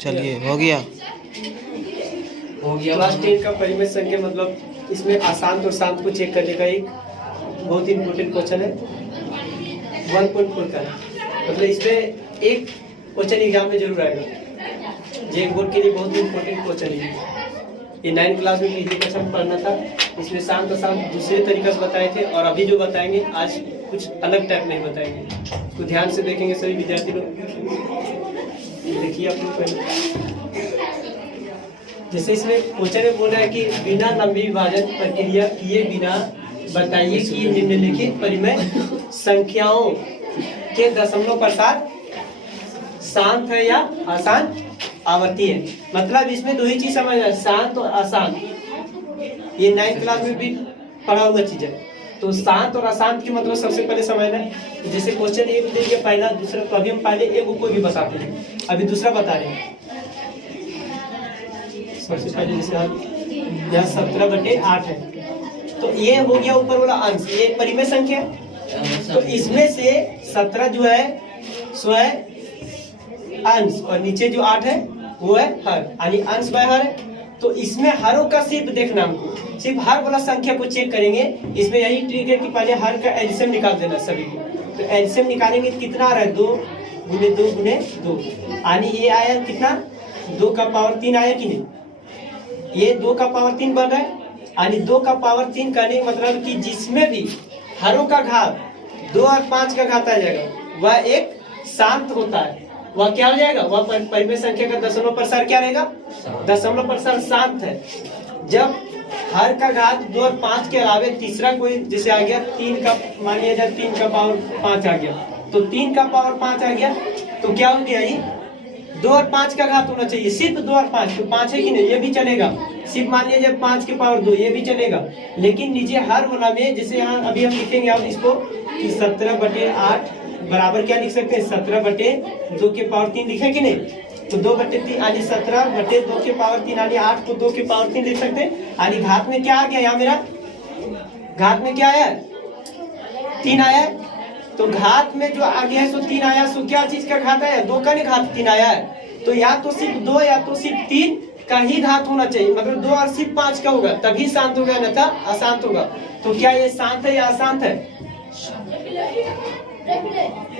चलिए हो गया। क्लास 10 का परिमेय संख्या मतलब इसमें अशांत और शांत को चेक करने का एक बहुत ही इम्पोर्टेंट क्वेश्चन है 1.4 का। मतलब इसमें एक क्वेश्चन एग्जाम में जरूर आएगा। जे बोर्ड के लिए बहुत ही इम्पोर्टेंट क्वेश्चन है। ये 9th क्लास में पीछे क्वेश्चन पढ़ना था। इसमें शांत और शांत दूसरे तरीके से बताए थे और अभी जो बताएंगे आज कुछ अलग टाइप नहीं बताएंगे। तो ध्यान से देखेंगे सभी विद्यार्थी लोग। देखिए आप लोग पहले जैसे इसमें क्वेश्चन में बोल रहा है कि बिना लंबी विभाजन प्रक्रिया किए बिना बताइए कि निम्नलिखित परिमेय संख्याओं के दशमलव प्रसार शांत है या अशांत आवर्ती है। मतलब इसमें दो ही चीज समझना है, शांत और अशांत। ये 9th क्लास में भी पढ़ा हुआ चीज है। तो शांत और अशांत की मतलब सबसे पहले समझना है। जैसे क्वेश्चन एक दे दिया पहला दूसरा, तो अभी हम पहले एक को भी बताते हैं, अभी दूसरा बता रहे हैं। सबसे पहले जैसे हम यहाँ 17/8 है, तो ये हो गया ऊपर वाला अंश, ये परिमेय संख्या है। तो इसमें से 17 जो है सो है अंश और नीचे जो 8 है वो है हर, यानी अंश बाय हर है। तो इसमें हरों का सिर्फ देखना, हमको सिर्फ हर वाला संख्या को चेक करेंगे। इसमें यही ट्रिक है कि पहले हर का एलसीएम निकाल देना सभी को। तो एलसीएम निकालेंगे कितना आ रहा है 2 × 2 × 2, यानी ये आया कितना 2 का पावर 3 आया कि नहीं। ये 2 का पावर 3 बन रहा है, यानी 2 का पावर 3 करने का मतलब कि जिसमें भी हरों का घात 2 और 5 का घात आ जाएगा वह एक शांत होता है। वह क्या हो जाएगा, वह परिमेय संख्या का दशमलव प्रसार क्या रहेगा, दशमलव प्रसार शांत है। जब हर का घात 2 और 5 के अलावे तीसरा कोई जैसे आ गया 3 का, मान लिया जाए 3 का पावर 5 आ गया, तो 3 का पावर 5 आ गया तो क्या हो गया, ये 2 और 5 का घात होना चाहिए। सिर्फ 2 और 5, तो 5 है कि नहीं, ये भी चलेगा। सिर्फ मान लिया जाए 5 के पावर 2, ये भी चलेगा। लेकिन नीचे हर वाला में जैसे यहाँ अभी हम लिखेंगे आप इसको कि 17/8 बराबर क्या लिख सकते हैं, 17/2 के पावर 3 लिखे कि नहीं। तो 2/3 यानी 17/2 के पावर 3 यानी 8 को 2 के पावर 3 लिख सकते हैं। यानी घात में क्या आ गया, यहाँ मेरा घात में क्या आया, 3 आया है। तो घात में जो आ गया है सो 3 आया, सो क्या चीज का घात आया, 2 का नहीं घात 3 आया है। तो या तो सिर्फ 2 या तो सिर्फ 3 का ही घात होना चाहिए। मतलब 2 और सिर्फ 5 का होगा तभी शांत होगा, अन्यथा अशांत होगा। तो क्या ये शांत है या अशांत है,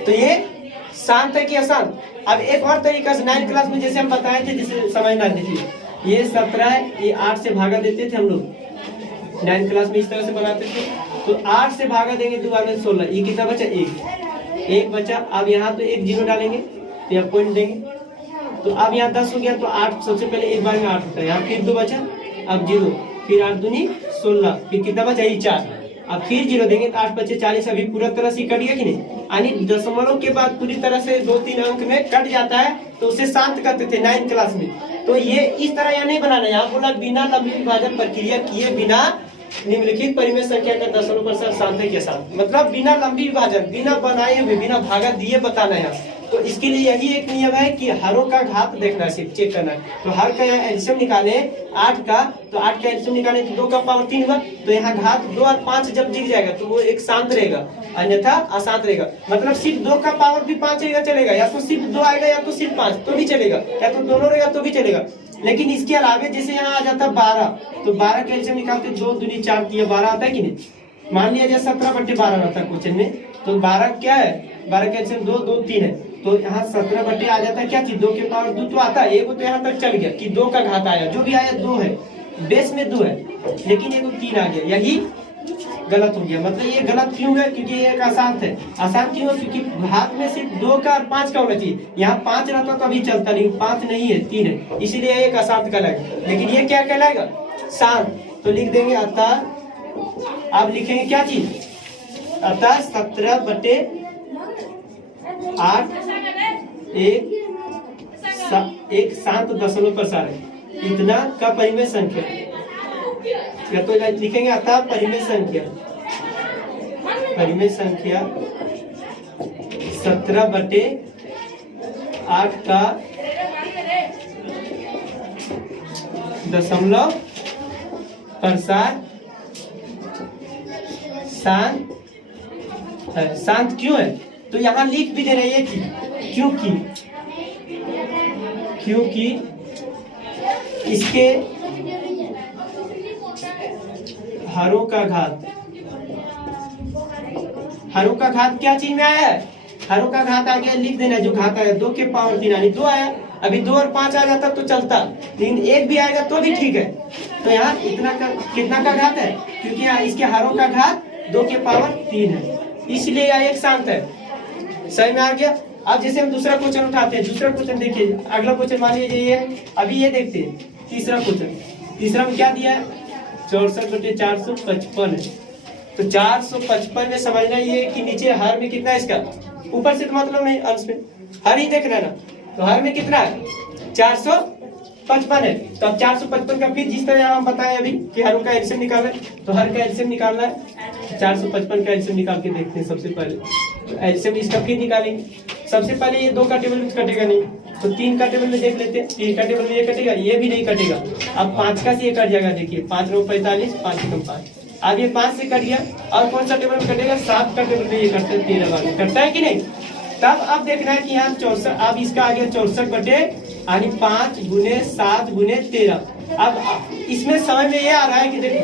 तो ये शांत है कि अशांत। अब एक और तरीका से 9th क्लास में जैसे हम बताए थे, जैसे समझना, देखिए ये 17 है, ये 8 से भागा देते थे हम लोग 9th क्लास में, इस तरह से बनाते थे। तो 8 से भागा देंगे 2 बार में 16, ये कितना बचा, 1 बचा। अब यहाँ तो 1 0 डालेंगे तो यहाँ पॉइंट देंगे। तो अब यहाँ 10 हो गया, तो 8 सबसे पहले एक बार में 8 होता है। यहाँ फिर 2 बचा, अब 0, फिर 8 दूनी 16, फिर कितना बचा, ये 4। अब फिर 0 देंगे तो 8 बचे 40। अभी पूरा तरह से कट गया कि नहीं, यानी दशमलव के बाद पूरी तरह से 2-3 अंक में कट जाता है, तो उसे शांत करते थे 9th क्लास में। तो ये इस तरह यहाँ नहीं बनाना, यहाँ बोला बिना लंबी विभाजन प्रक्रिया किए बिना निम्नलिखित परिमेय संख्या का दशमलव प्रसार शांत है क्या शांत, मतलब बिना लंबी विभाजन, बिना बनाए हुए, बिना भागा दिए बताना है। तो इसके लिए यही एक नियम है कि हरों का घात देखना, सिर्फ चेक करना है। तो हर का यहाँ एलसीएम निकाले 8 का, तो 8 का एलसीएम निकाले तो 2 का पावर 3 हुआ। तो यहाँ घात 2 और 5 जब दिख जाएगा तो वो एक शांत रहेगा, अन्यथा अशांत रहेगा। मतलब सिर्फ 2 का पावर भी 5 रहेगा चलेगा, या तो सिर्फ 2 आएगा या तो सिर्फ 5 तो भी चलेगा, या तो दोनों रहेगा तो भी चलेगा। लेकिन इसके अलावे जैसे यहाँ आ जाता 12, तो 12 का एलसीएम निकालते 2 दूनी 4 दिया 12 आता है कि नहीं। मान लिया जाए 17/12 रहता है क्वेश्चन में, तो 12 क्या है, 12 का एलसीएम 2 2 3 है। तो यहाँ 17 आ जाता है क्या चीज, 2 के पावर 2 तो आता है। एगो तो यहाँ तक चल गया कि 2 का घात आया, जो भी आया 2 है, बेस में 2 है, लेकिन एगो 3 आ गया, यही गलत हो गया। मतलब ये गलत क्यों है, क्योंकि ये एक अशांत है। अशांत क्यों है, क्योंकि घात में सिर्फ 2 का और 5 का होना चाहिए। यहाँ 5 रहता तो अभी चलता, नहीं 5 नहीं है 3 है, इसीलिए एक अशांत कहलाएगा। लेकिन ये क्या कहलाएगा, शांत। तो लिख देंगे अतः, अब लिखेंगे क्या चीज, अतः 17/8 एक शांत दशमलव प्रसार है, इतना का परिमेय संख्या। या तो लिखेंगे अतः परिमेय संख्या 17/8 का दशमलव प्रसार शांत है। शांत क्यों है, तो यहाँ लिख भी दे रहे हैं ये चीज, क्योंकि इसके हरों का घात, हरों का घात क्या चीज में आया है? हरों का घात आ गया, लिख देना जो घात आया 2 के पावर 3 यानी 2 आया। अभी 2 और 5 आ जाता तो चलता, लेकिन 1 भी आएगा तो भी ठीक है। तो यहाँ इतना का कितना का घात है? क्योंकि यहाँ इसके हरों का घात 2 के पावर 3 है, इसलिए यह एक शांत है। सही में आ गया। अब जैसे हम दूसरा क्वेश्चन उठाते हैं, दूसरा क्वेश्चन देखिए, अगला क्वेश्चन मान लीजिए ये, अभी ये देखते हैं तीसरा क्वेश्चन। तीसरा में क्या दिया है? 64/455 है। तो 455 में समझना ये कि नीचे हर में कितना है इसका, ऊपर से तो मतलब नहीं, अंश में हर ही देख रहे ना, तो हर में कितना है? 455 है। तो अब 455 का फिर जिस तरह हम बताएं अभी कि हरों का एलसीएम निकालना है, तो हर का एलसीएम निकालना है। 455 का एलसीएम निकाल के देखते हैं सबसे पहले। तो एलसीएम इसका फिर निकालेंगे। सबसे पहले ये 2 का टेबल में कटेगा नहीं, तो 3 का टेबल में देख लेते हैं। 3 का टेबल में ये कटेगा, ये भी नहीं कटेगा। अब 5 का से ये कट जाएगा, देखिए 5 9 45, 5 कम 5। अब ये 5 से कट गया, और कौन सा टेबल में कटेगा? 7 का टेबल में ये कटता है, 13 बार कटता है कि नहीं? तब अब देखना है कि यहाँ 64, अब इसका आ गया 64 बटे यानी 5 गुने 7 गुने 13। अब इसमें समझ में ये आ रहा है कि देखो,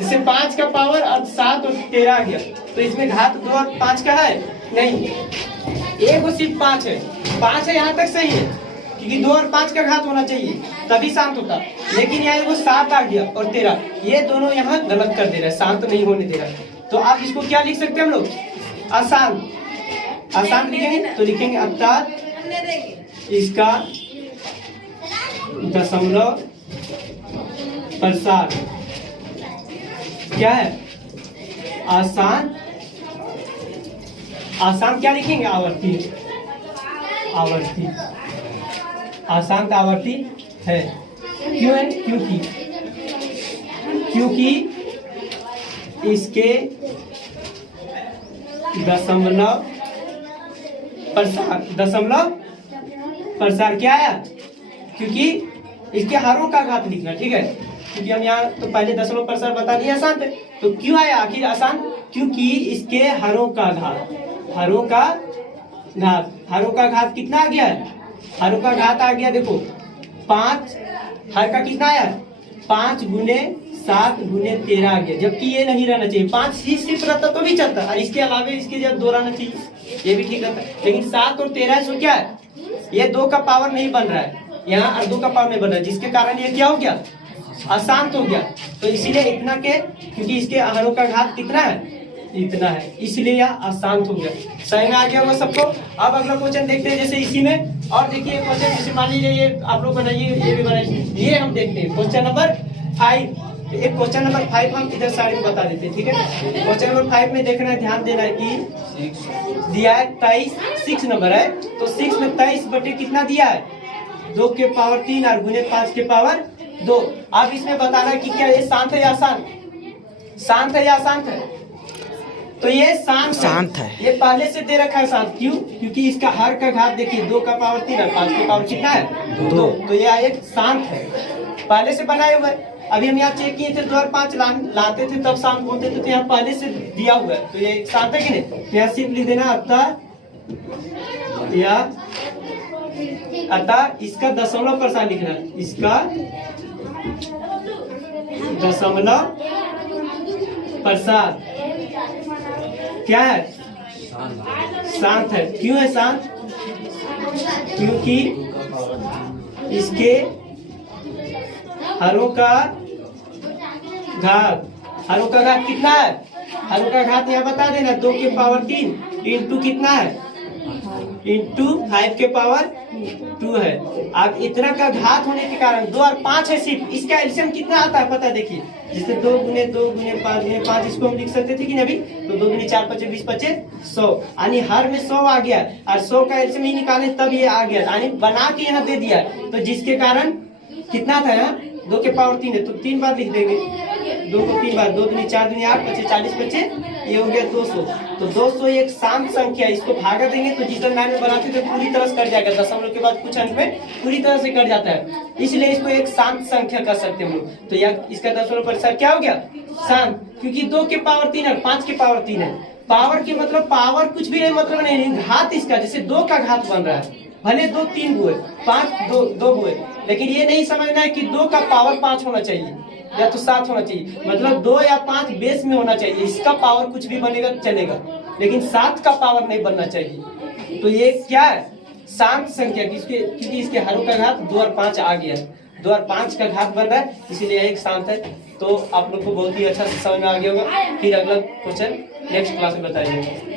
जैसे 5 का पावर अब 7 और 13 आ गया, तो इसमें घात 2 और 5 का है नहीं, एक वो सिर्फ 5 है। 5 है यहाँ तक सही है, क्योंकि 2 और 5 का घात होना चाहिए तभी शांत होता। लेकिन यहाँ वो 7 आ गया और 13, ये दोनों यहाँ गलत कर दे रहा है, शांत नहीं होने दे रहा है। तो आप इसको क्या लिख सकते हैं हम लोग? अशांत। अशांत लिखेंगे तो लिखेंगे अर्थात इसका दशमलव प्रसार क्या है? अशांत। अशांत क्या लिखेंगे? आवर्ती। आवर्ती, अशांत आवर्ती है। क्यों है? क्योंकि इसके दशमलव प्रसार क्या है? क्योंकि इसके हरों का घात लिखना, ठीक है? क्योंकि हम यहाँ तो पहले दशमलव प्रसार बता दिया अशांत है, तो क्यों आया आखिर अशांत? क्योंकि इसके हरों का घात, हरों का घात, हरों का घात कितना आ गया है? हरों का घात आ गया, देखो 5, हर का कितना आया? 5 गुने 7 गुने 13 आ गया, जबकि ये नहीं रहना चाहिए। 5 सिर्फ रहता तो भी चलता, और इसके अलावे इसके जब 2 रहना चाहिए, ये भी ठीक रहता। लेकिन 7 और 13 सो क्या है? ये 2 का पावर नहीं बन रहा है यहाँ, और 2 का पावर नहीं बन रहा है, जिसके कारण ये क्या हो गया? अशांत हो गया। तो इसीलिए इतना के, क्योंकि इसके हरों का घात कितना है? इतना है, इसलिए यह अशांत हो गया। सही में आ गया होगा सबको। अब अगला क्वेश्चन देखते हैं, जैसे इसी में और देखिए क्वेश्चन, जैसे मान लीजिए ये आप लोग बनाइए, ये भी बनाइए, ये हम देखते हैं क्वेश्चन नंबर 5। एक क्वेश्चन नंबर 5 हम इधर साइड में बता देते हैं, ठीक है? क्वेश्चन नंबर 5 में देखना है, ध्यान देना है कि दिया है 23, 6 नंबर है, तो 6 में 23 बटे कितना दिया है? 2 के पावर 3 और गुने 5 के पावर 2। अब इसमें बताना है कि क्या ये शांत है या अशांत? शांत है या अशांत है? तो ये शांत है। ये पहले से दे रखा है शांत, क्यों? क्योंकि इसका हर का घात देखिए 2 का पावर 3 और 5 के पावर कितना है? 2। तो ये एक शांत है, पहले से बनाए हुए। अभी हम यहाँ चेक किए थे 2 और 5 लाते थे तब शांत बोलते थे, तो यहाँ पहले से दिया हुआ है, तो ये शांत है कि नहीं? तो यहाँ सिर्फ लिख देना अतः इसका दशमलव प्रसार लिखना, इसका दशमलव प्रसार क्या है? शांत है। क्यों है शांत? क्योंकि इसके हरों का घात, हरों का घात कितना है? हरों का घात यहाँ बता देना, 2 के पावर 3 इंटू कितना है? इंटू 5 के पावर 2 है। अब इतना का घात होने के कारण 2 और 5 है सिर्फ, इसका एलसीएम कितना आता है पता देखिए, जैसे 2 गुने 2 गुने 5 गुने 5, इसको हम लिख सकते थे कि नहीं अभी? तो 2 गुने 4 5 20 25 100, यानी हर में 100 आ गया, और 100 का एलसीएम ही निकाले तब ये आ गया, यानी बना के यहाँ दे दिया। तो जिसके कारण कितना था यहाँ? 2 के पावर 3 है, तो 3 बार लिख देंगे, 2 को 3 बार, 2 दूनी 4 दूनी 8 25 40 25, ये हो गया 200। तो 200 एक शांत संख्या, इसको भागा देंगे तो जिस लाइन में बनाते थे पूरी तरह से कट जाएगा, दशमलव के बाद कुछ अंक में पूरी तरह से कट जाता है, इसलिए इसको एक शांत संख्या कर सकते हैं हम लोग। तो यह इसका दशमलव प्रसार क्या हो गया? शांत, क्योंकि 2 के पावर 3 और 5 के पावर 3 है। पावर के मतलब पावर कुछ भी नहीं, मतलब नहीं, घात इसका जैसे 2 का घात बन रहा है, भले 2 3 बुए, 5 2 बुए, लेकिन ये नहीं समझना है कि 2 का पावर 5 होना चाहिए या तो 7 होना चाहिए। मतलब 2 या 5 बेस में होना चाहिए, इसका पावर कुछ भी बनेगा चलेगा, लेकिन 7 का पावर नहीं बनना चाहिए। तो ये क्या है, शांत संख्या, क्योंकि इसके हरों का घात 2 और 5 आ गया, 2 और 5 का घात बन रहा है, इसीलिए एक शांत है। तो आप लोग को बहुत ही अच्छा से समझ में आ गया होगा। फिर अगला क्वेश्चन नेक्स्ट क्लास में बताएंगे।